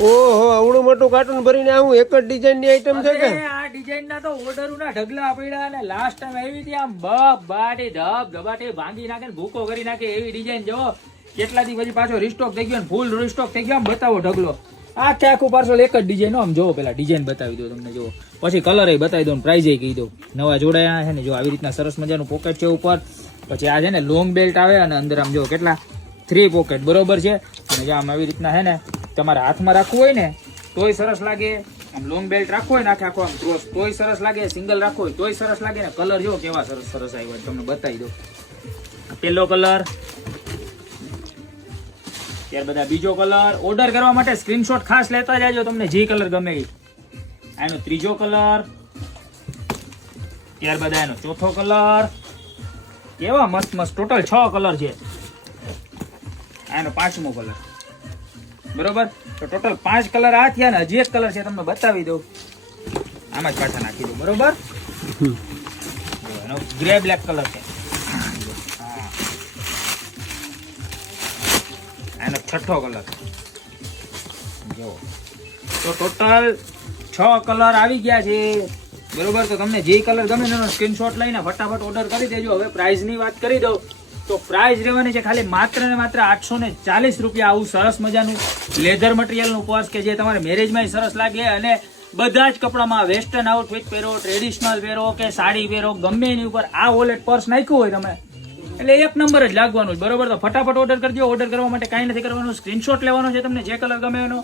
ઓહો આવડું મોટું કાર્ટૂન ભરીને આવું એક જ ડિઝાઇન ની આઈટમ છે કે આ ડિઝાઇન ના તો ઓર્ડર ના ઢગલા પડ્યા અને લાસ્ટ ટાઈમ આવી હતી આમ બાટી ધબાટી ભાંગી નાખે ને ભૂકો કરી નાખે એવી ડિઝાઇન જો કેટલા દી પછી પાછો રિસ્ટોક થઈ ગયો ને ફૂલ રિસ્ટોક થઈ ગયો. આમ બતાવો ઢગલો આખે આખું પાર્સલ એક જ ડિઝાઇન. આમ જોવો પેલા ડિઝાઇન બતાવી દો તમને, જો પછી કલર બતાવી દો, પ્રાઇઝ કહી દો. નવા જોડાયા છે ને જો આવી રીતના સરસ મજાનું પોકેટ છે ઉપર. પછી આ છે ને લોંગ બેલ્ટ આવે અને અંદર આમ જો કેટલા 3 પોકેટ બરોબર છે. અને જો આમ આવી રીતના છે ને તમારે હાથમાં રાખવું હોય ને તોય સરસ લાગે, આમ લોંગ બેલ્ટ રાખવો હોય ને આખે આખો આમ ક્રોસ તોય સરસ લાગે, સિંગલ રાખવો હોય તોય સરસ લાગે. ને કલર જો કેવા સરસ સરસ આવ્યો તમને બતાવી દો. પેલો કલર, ત્યાર બધા બીજો કલર. ઓર્ડર કરવા માટે સ્ક્રીનશોટ ખાસ લેતા જાજો તમને જે કલર ગમે એ. આનો ત્રીજો કલર, ત્યાર બધા એનો ચોથો કલર. કેવા મસ્ત મસ્ત ટોટલ 6 કલર છે. આનો 5મો કલર બરોબર. તો ટોટલ 5 કલર આ થયા ને હજી એક કલર છે તમને બતાવી દઉં. આમાં જ પાછા નાખી દઉં બરોબર. એનો ગ્રે બ્લેક કલર છે. આનો 6થો કલર જો. તો ટોટલ 6 કલર આવી ગયા છે બરોબર. તો તમને જે કલર ગમે એનો સ્ક્રીનશોટ લઈને ફટાફટ ઓર્ડર કરી દેજો. હવે પ્રાઇસની વાત કરી દઉં તો પ્રાઇસ રહેવાની છે ખાલી માત્ર ને માત્ર 840 રૂપિયા. આવું સરસ મજાનું લેધર મટીરિયલનું પર્સ કે જે તમારે મેરેજમાં સરસ લાગે અને બધા જ કપડામાં વેસ્ટર્ન આઉટફિટ પહેરો, ટ્રેડિશનલ પહેરો કે સાડી પહેરો, ગમે એની ઉપર આ વોલેટ પર્સ નાખ્યું હોય તમે એટલે એક નંબર જ લાગવાનું બરોબર. તો ફટાફટ ઓર્ડર કરજો. ઓર્ડર કરવા માટે કાંઈ નથી કરવાનું, સ્ક્રીનશોટ લેવાનો છે તમને જે કલર ગમે એનો.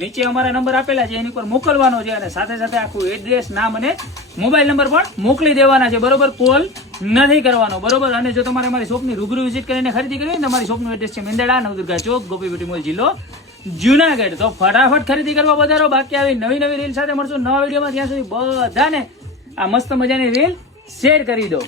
નીચે અમારા નંબર આપેલા છે એની પર મોકલવાનો છે અને સાથે સાથે આખું એડ્રેસ, નામ અને મોબાઈલ નંબર પણ મોકલી દેવાના છે બરોબર. કોલ નથી કરવાનો બરોબર. અને જો તમારે અમારી શોપની રૂબરૂ વિઝિટ કરીને ખરીદી કરવી હોય તો અમારી શોપનું એડ્રેસ છે મેંદરડા, નવદુર્ગા ચોક, ગોપી બ્યુટી મોલ, જિલ્લો જુનાગઢ. તો ફટાફટ ખરીદી કરવા વધારો. બાકી આવી નવી નવી રીલ સાથે મળશું નવા વિડીયોમાં. ત્યાં સુધી બધાને આ મસ્ત મજાની રીલ શેર કરી દો.